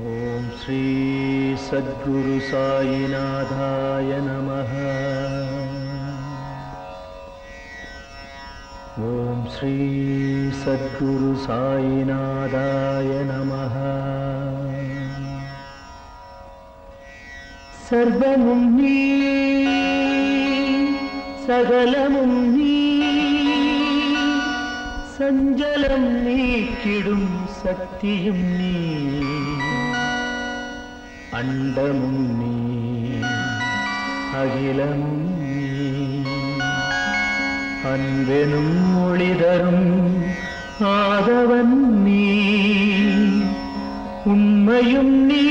ओम श्री सद्गुरु साईनाथाय नमः। ओम श्री सद्गुरु साईनाथाय नमः। सर्वमुं नी सकलमुं नी सञ्जलं नीक्किडुं शक्तियुं नी अण्डमुं नी अखिलमुं नी अन्वेनुं मोळिदरुं आदवन् नी उण्मयुं नी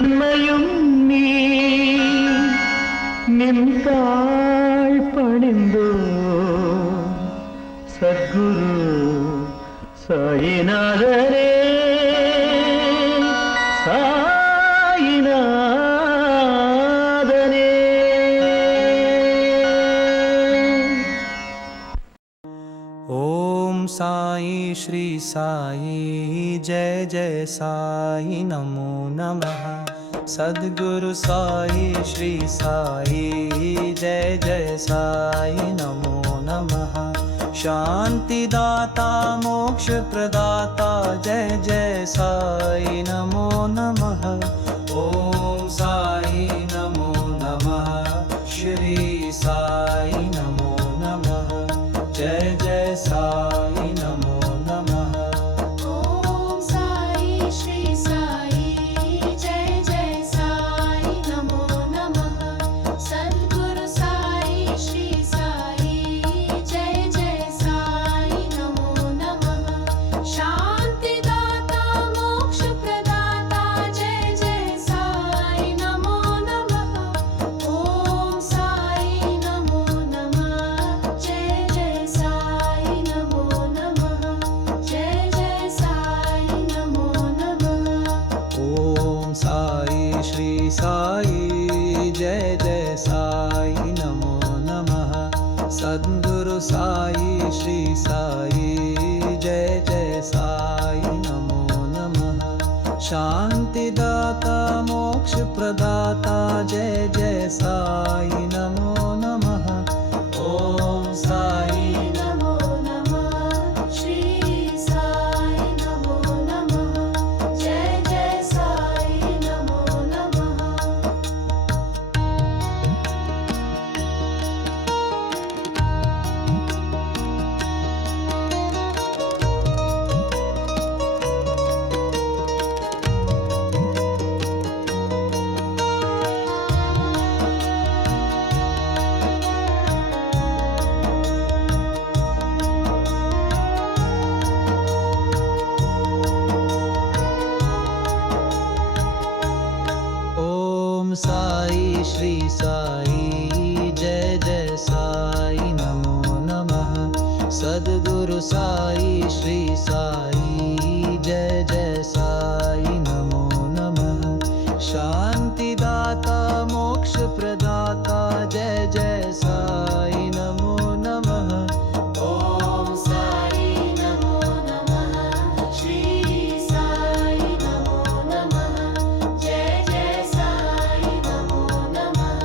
उण्मयुं नी निन्ताळ் पणिन्दो सद्गुरु साईनाथरे साईनाथने। ओम साई श्री साई जय जय साई नमो नमः। सद्गुरु साई श्री साई जय जय साई नमो नमः। शांति दाता मोक्ष प्रदाता जय जय साई नमो नमः। ओम साई नमो नमः। श्री साई नमो नमः। जय जय साई नमो नमः। ओम साई श्री साई जय जय साई नमो नमः। सद्गुरु साई श्री साई जय जय साई नमो नमः। शांति दाता मोक्ष प्रदाता जय जय साई नमो नमः। ओम साई नमो नमः। जय जय साई नमो नमः। जय जय साई नमो नमः। ओम साई श्री साई जय जय साई नमो नमः। सद्गुरु साई श्री साई जय जय साई नमो नमः। शांति दाता मोक्ष प्रदाता जय जय साई नमो नमः। ओम साई नमो नमः। श्री साई नमो नमः। जय जय साई नमो नमः। ओम साई श्री साई जय जय साई नमो नमः। सद्गुरु साई श्री साई जय जय साई नमो नमः। शांति दाता मोक्ष प्रदाता जय जय साई नमो नमः। ओम साई नमो नमः। श्री साई नमो नमः। जय जय साई नमो नमः।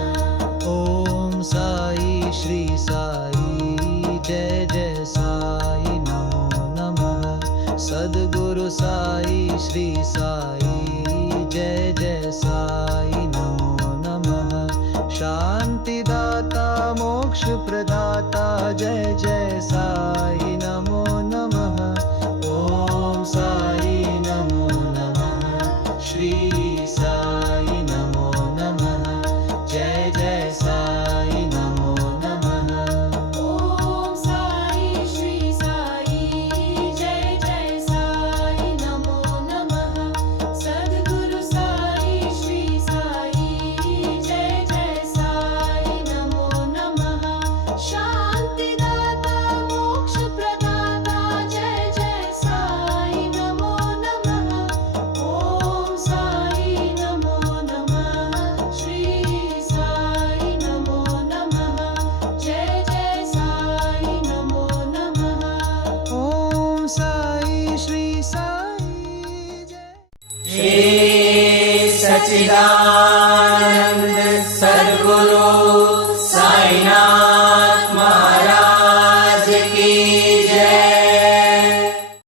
श्री सच्चिदानंद सद्गुरु